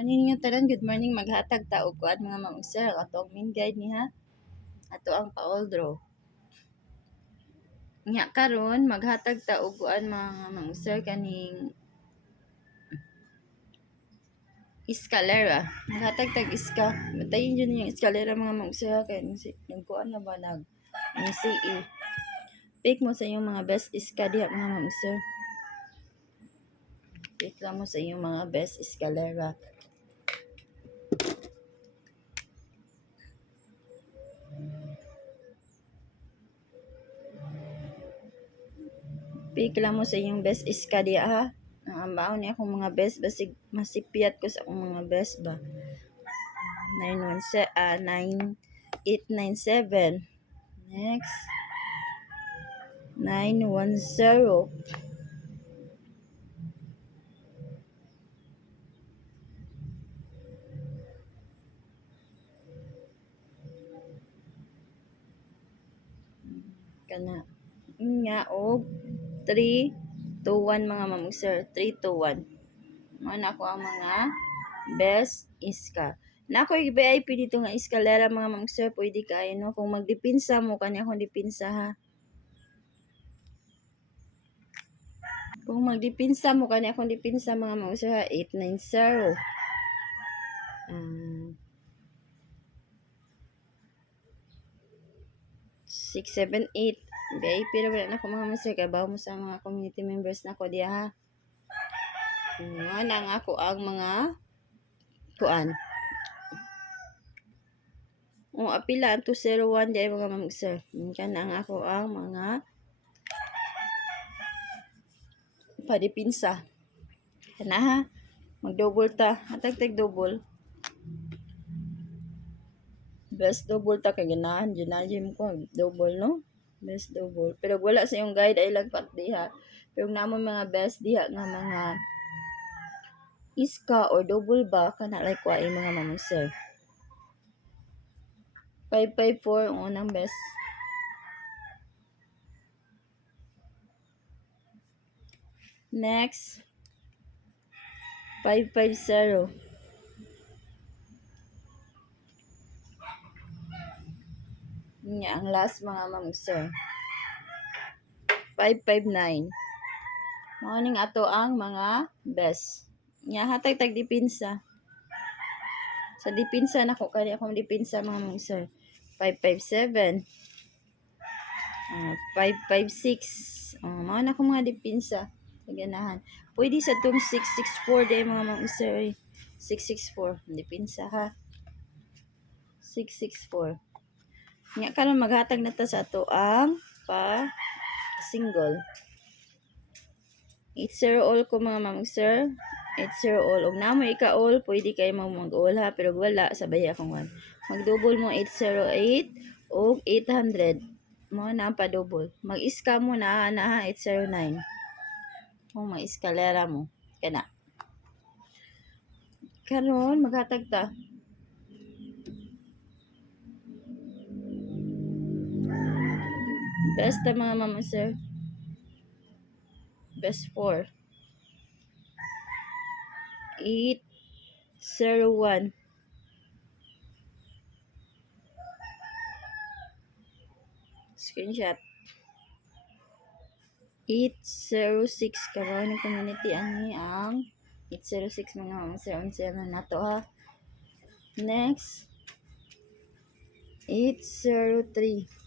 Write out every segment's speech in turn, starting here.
Morning ninyo tanan, good morning. Maghatag ta og kuan mga ma'am sir. Ato ang main guide niha. Ato ang pa-oldro. Nya karon maghatag ta og kuan mga ma'am sir kaning escalera. Maghatag tag iska. Matayin jud yung escalera mga ma'am sir kay nung kuan na ba nag CE. Pick mo sa iyong mga best iska diha mga ma'am sir. Pick lang mo sa iyong mga best escalera. Pick lang mo sa iyong best iska diha ha. Ang baon ni akong mga best basig masipiyat ko sa akong mga best ba. 9897. Next. 910. Kana nga og 321 mga ma'am sir, 321. Mao na ako ang mga best iska. Na ako VIP dito nga eskalera mga ma'am sir, pwede kayo no kung magdipinsa mo kanya akong dipinsa ha. Kung magdipinsa mo kanya akong dipinsa mga ma'am sir ha, 890. 678. VIP ra na ako mga master kay bawo mo sa mga community members na ko diya ha. Nga nang ako ang mga kuan. O apila ang 201 diya mga ma'am sir. Kana ang ako ang mga padipinsa. Kana ha. Mag-double ta. Hatag double. Best double ta kay ganahan ginajim ko double no. Best double. Pero wala sa yung guide ay lagpat diha. Pero namon mga best diha nga mga iska or double ba kana like wa mga ma'am sir. 554 ang unang best. Next. 550. Nya ang last mga ma'am sir. 559. Morning ato ang mga best. Nya hatag tag dipinsa. Sa dipinsa nako kani akong dipinsa mga ma'am sir. 557. 556. Mao na akong mga dipinsa. Ganahan. Pwede sa tong 664 day mga ma'am sir. 664. Dipinsa ha. 664. Nya karon maghatag na ta sa ato ang pa single. 80 all ko mga ma'am sir. 80 all. Og namo ika all, pwede kay mo mag-all ha, pero wala sabay akong 1. Mag-double mo 808 og 800. Mo na pa double. Mag-iska mo na ha 809. Kung mag-eskalera mo kana. Karon maghatag ta. Best ta mga ma'am sir. Best 4. 801. Screenshot. 806 karon ng community ani ang 806 mga ma'am sir. Unsay na nato ha. Next. 803.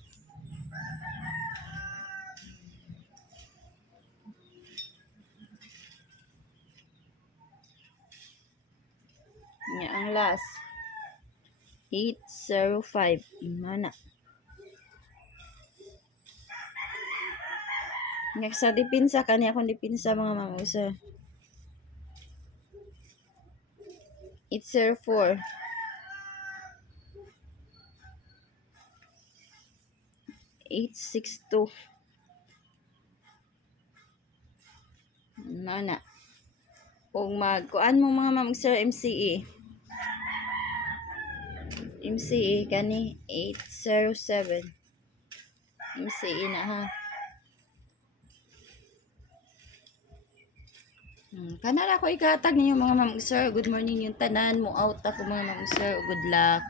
Nya ang last 805 mana nya sa dipinsa kani akong dipinsa mga ma'am sir 804 862 mana ug magkuan mo mga ma'am sir MCE kani 807 MCE na ha. Kanara ko ikatag ninyo mga ma'am ug sir. Good morning yung tanan mo out ako mga ma'am ug sir. Good luck.